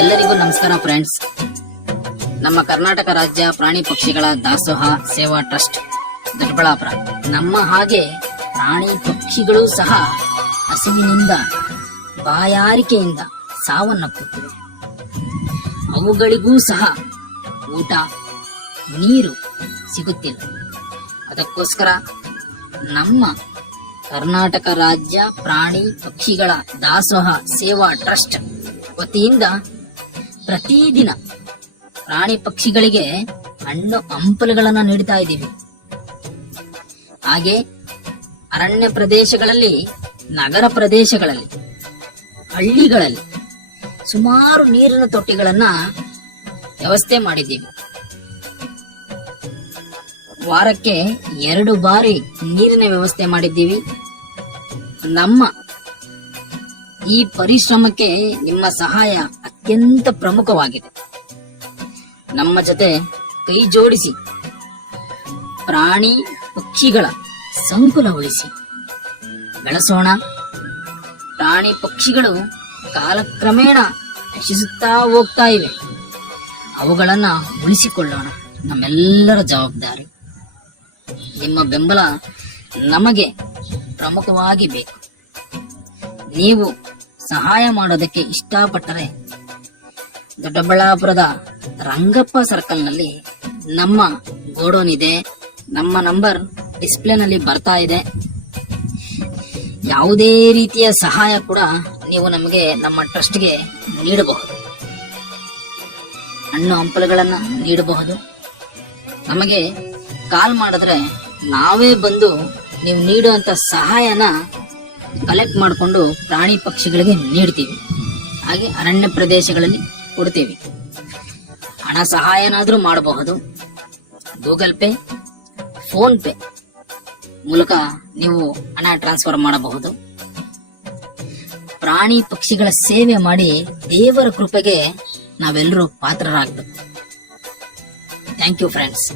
ಎಲ್ಲರಿಗೂ ನಮಸ್ಕಾರ ಫ್ರೆಂಡ್ಸ್. ನಮ್ಮ ಕರ್ನಾಟಕ ರಾಜ್ಯ ಪ್ರಾಣಿ ಪಕ್ಷಿಗಳ ದಾಸೋಹ ಸೇವಾ ಟ್ರಸ್ಟ್ ದೊಡ್ಡಬಳ್ಳಾಪುರ ನಮ್ಮ ಹಾಗೆ ಪ್ರಾಣಿ ಪಕ್ಷಿಗಳು ಸಹ ಹಸಿವಿನಿಂದ ಬಾಯಾರಿಕೆಯಿಂದ ಸಾವನ್ನಪ್ಪುತ್ತಿವೆ. ಅವುಗಳಿಗೂ ಸಹ ಊಟ ನೀರು ಸಿಗುತ್ತಿಲ್ಲ. ಅದಕ್ಕೋಸ್ಕರ ನಮ್ಮ ಕರ್ನಾಟಕ ರಾಜ್ಯ ಪ್ರಾಣಿ ಪಕ್ಷಿಗಳ ದಾಸೋಹ ಸೇವಾ ಟ್ರಸ್ಟ್ ವತಿಯಿಂದ ಪ್ರತಿದಿನ ಪ್ರಾಣಿ ಪಕ್ಷಿಗಳಿಗೆ ಹಣ್ಣು ಹಂಪಲುಗಳನ್ನ ನೀಡ್ತಾ ಇದ್ದೀವಿ. ಹಾಗೆ ಅರಣ್ಯ ಪ್ರದೇಶಗಳಲ್ಲಿ, ನಗರ ಪ್ರದೇಶಗಳಲ್ಲಿ, ಹಳ್ಳಿಗಳಲ್ಲಿ ಸುಮಾರು ನೀರಿನ ತೊಟ್ಟಿಗಳನ್ನ ವ್ಯವಸ್ಥೆ ಮಾಡಿದ್ದೀವಿ. ವಾರಕ್ಕೆ 2 ಬಾರಿ ನೀರಿನ ವ್ಯವಸ್ಥೆ ಮಾಡಿದ್ದೀವಿ. ನಮ್ಮ ಈ ಪರಿಶ್ರಮಕ್ಕೆ ನಿಮ್ಮ ಸಹಾಯ ಅತ್ಯಂತ ಪ್ರಮುಖವಾಗಿದೆ. ನಮ್ಮ ಜೊತೆ ಕೈ ಜೋಡಿಸಿ ಪ್ರಾಣಿ ಪಕ್ಷಿಗಳ ಸಂಕುಲ ಉಳಿಸಿ ಬೆಳೆಸೋಣ. ಪ್ರಾಣಿ ಪಕ್ಷಿಗಳು ಕಾಲಕ್ರಮೇಣ ನಶಿಸುತ್ತಾ ಹೋಗ್ತಾ ಇವೆ. ಅವುಗಳನ್ನ ಉಳಿಸಿಕೊಳ್ಳೋಣ, ನಮ್ಮೆಲ್ಲರ ಜವಾಬ್ದಾರಿ. ನಿಮ್ಮ ಬೆಂಬಲ ನಮಗೆ ಪ್ರಮುಖವಾಗಿ ಬೇಕು. ನೀವು ಸಹಾಯ ಮಾಡೋದಕ್ಕೆ ಇಷ್ಟಪಟ್ಟರೆ ದೊಡ್ಡಬಳ್ಳಾಪುರದ ರಂಗಪ್ಪ ಸರ್ಕಲ್ನಲ್ಲಿ ನಮ್ಮ ಗೋಡೌನ್ ಇದೆ. ನಮ್ಮ ನಂಬರ್ ಡಿಸ್ಪ್ಲೇನಲ್ಲಿ ಬರ್ತಾ ಇದೆ. ಯಾವುದೇ ರೀತಿಯ ಸಹಾಯ ಕೂಡ ನೀವು ನಮಗೆ ನಮ್ಮ ಟ್ರಸ್ಟ್ಗೆ ನೀಡಬಹುದು. ಹಣ್ಣು ಹಂಪಲುಗಳನ್ನು ನೀಡಬಹುದು. ನಮಗೆ ಕಾಲ್ ಮಾಡಿದ್ರೆ ನಾವೇ ಬಂದು ನೀವು ನೀಡುವಂತ ಸಹಾಯನ ಕಲೆಕ್ಟ್ ಮಾಡಿಕೊಂಡು ಪ್ರಾಣಿ ಪಕ್ಷಿಗಳಿಗೆ ನೀಡ್ತೀವಿ. ಹಾಗೆ ಅರಣ್ಯ ಪ್ರದೇಶಗಳಲ್ಲಿ ಕೊಡ್ತೀವಿ. ಹಣ ಸಹಾಯನಾದ್ರೂ ಮಾಡಬಹುದು. ಗೂಗಲ್ ಪೇ, ಫೋನ್ ಪೇ ಮೂಲಕ ನೀವು ಹಣ ಟ್ರಾನ್ಸ್ಫರ್ ಮಾಡಬಹುದು. ಪ್ರಾಣಿ ಪಕ್ಷಿಗಳ ಸೇವೆ ಮಾಡಿ ದೇವರ ಕೃಪೆಗೆ ನಾವೆಲ್ಲರೂ ಪಾತ್ರರಾಗಬೇಕು. Thank you friends.